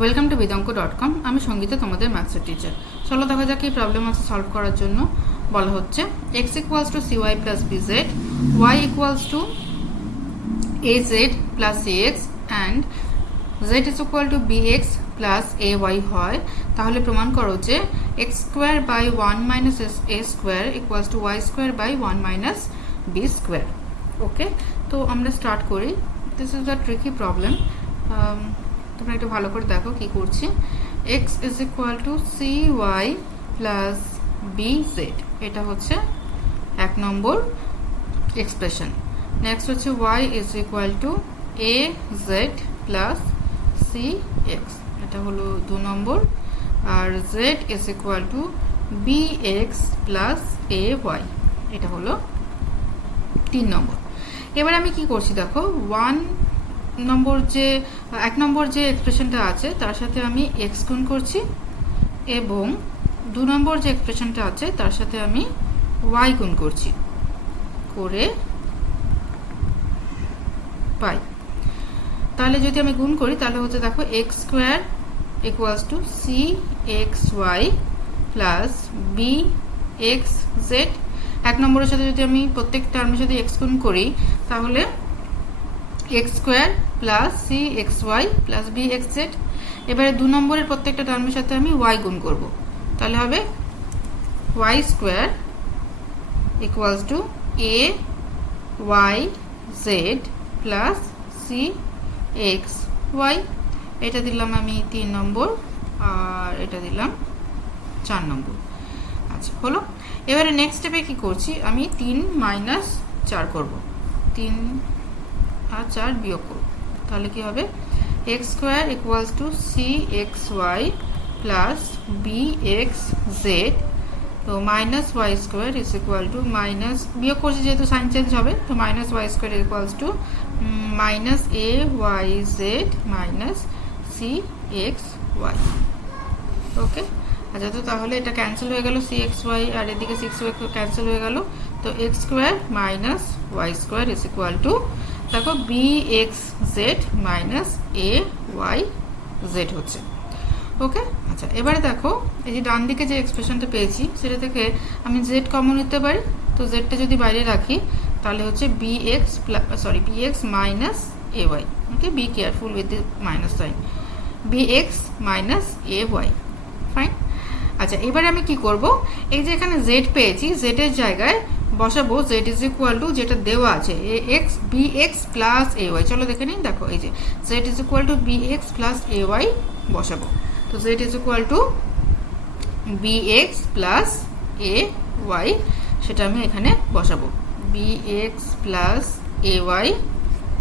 Welcome to Vedanko dot com আমি সঙ্গীতা, তোমাদের ম্যাথসের teacher চলো দেখা যাক এই প্রবলেম আছে সলভ করার জন্য। বলা হচ্ছে x equals to c y plus b z y equals to a z plus c x and z is equal to b x plus a y হয়। তাহলে প্রমাণ করো যে x square by one minus a square equals to y square by one minus b square okay তো আমরা start করি। This is a tricky problem তোমরা একটু ভালো করে দেখো কি করছি। X is equal to c y plus b z এটা হচ্ছে এক নম্বর এক্সপ্রেশন নেক্সট হচ্ছে y is equal to a z plus c x এটা হলো দু নম্বর। আর z is equal to b x plus a y এটা হলো তিন নম্বর। এবার আমি কি করছি দেখো ওয়ান নম্বর যে, এক নম্বর যে এক্সপ্রেশনটা আছে, তার সাথে আমি এক্স গুণ করছি এবং দু নম্বর যে এক্সপ্রেশনটা আছে, তার সাথে আমি ওয়াই গুণ করছি। করে পাই। তাহলে যদি আমি গুণ করি, তাহলে হচ্ছে দেখো x square equals to c x y plus b x z এক নম্বরের সাথে যদি আমি প্রত্যেক টার্মের সাথে এক্স গুণ করি, তাহলে x square plus c x y plus b x z. এবারে দু নম্বরের প্রত্যেকটা টার্মের সাথে আমি ওয়াই গুণ করব। তাহলে হবে y square equals to a y z plus c x y এটা দিলাম আমি তিন নম্বর আর এটা দিলাম চার নম্বর। আচ্ছা হলো। এবারে নেক্সট স্টেপে কি করছি? আমি তিন মাইনাস চার করব। তিন আর চার বিয়োগ করব। তাহলে কি হবে? X square equals to c x y plus b x z তো minus y square is equal to minus বিয়োগ করছি যেহেতু সাইন চেঞ্জ হবে, তো minus y square equals to minus a y z minus c x y okay আচ্ছা তো তাহলে এটা ক্যান্সেল হয়ে গেল সি এক্স ওয়াই আর এদিকে সিক্স ওয়াই ক্যান্সেল হয়ে গেল। তো x square minus y square is equal to দেখো b x z minus a y z হচ্ছে। ওকে আচ্ছা এবারে দেখো, এই যে ডান দিকে যে এক্সপ্রেশনটা পেয়েছি, সেটা থেকে আমি জেড কমন নিতে পারি। তো জেডটা যদি বাইরে রাখি, তাহলে হচ্ছে b x sorry b x minus a y okay be careful with minus sign b x minus a y fine আচ্ছা এবারে আমি কি করব? এই যে এখানে জেড পেয়েছি জেডের জায়গায় বসাবো জেড ইজ ইকুয়াল টু যেটা দেওয়া আছে a x b x plus a y চলো দেখে নিন দেখো, এই যে z is equal to b x plus a y বসাবো। তো z is equal to b x plus a y সেটা আমি এখানে বসাবো। B x plus a y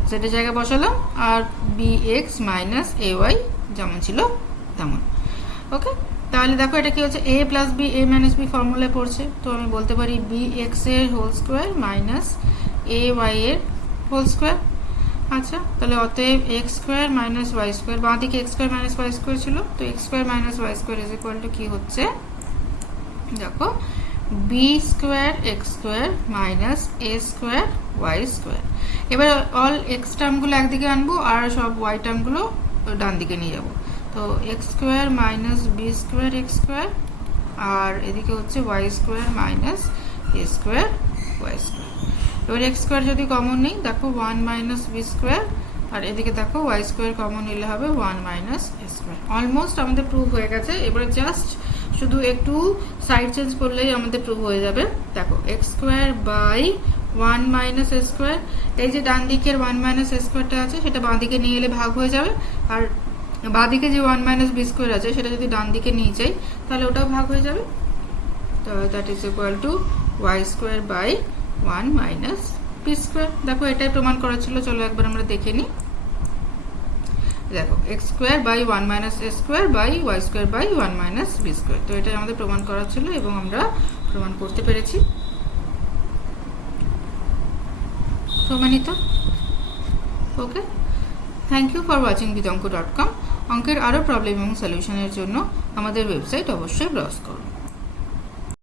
জেডের জায়গায় বসালাম, আর b x minus a y যেমন ছিল তেমন। ওকে তাহলে দেখো এটা কি হচ্ছে? A plus b a minus b ফর্মুলায় পড়ছে। তো আমি বলতে পারি বি এক্সের whole square minus a y এর হোল স্কোয়ার আচ্ছা তাহলে অতএব x square minus y square বাঁ দিকে x square minus y square ছিল। তো x square minus y square is equal to কী হচ্ছে? দেখো b square x square minus a square y square এবার অল এক্স টার্মগুলো একদিকে আনব আর সব ওয়াই টার্মগুলো ডান দিকে নিয়ে যাব। তো x square minus b square x square আর এদিকে হচ্ছে y square minus a square y square এবার এক্স স্কোয়ার যদি কমন নেই, দেখো ওয়ান মাইনাস বি স্কোয়ার আর এদিকে দেখো ওয়াই স্কোয়ার কমন নিলে হবে one minus a square almost আমাদের প্রুভ হয়ে গেছে, এবার জাস্ট শুধু একটু সাইড চেঞ্জ করলেই আমাদের প্রুভ হয়ে যাবে। দেখো x square by one minus square এই যে ডান দিকের ওয়ান মাইনাস স্কোয়ারটা আছে, সেটা বাঁ দিকে নিয়ে এলে ভাগ হয়ে যাবে। আর বাঁদিকে যে ওয়ান মাইনাস বি স্কোয়ার আছে, সেটা যদি ডান দিকে নিয়ে যাই, তাহলে ওটাও ভাগ হয়ে যাবে। তো that is equal to y square by one minus b square দেখো, এটাই প্রমাণ করা ছিল, চলো একবার আমরা দেখে নিই। দেখো x square by one minus a square by y square by one minus b square তো এটাই আমাদের প্রমাণ করা ছিল এবং আমরা প্রমাণ করতে পেরেছি। প্রমাণিত okay thank you for watching Vedanko dot com অঙ্কের আরও প্রবলেম এবং সলিউশনের জন্য আমাদের ওয়েবসাইট অবশ্যই ব্রাউজ করুন।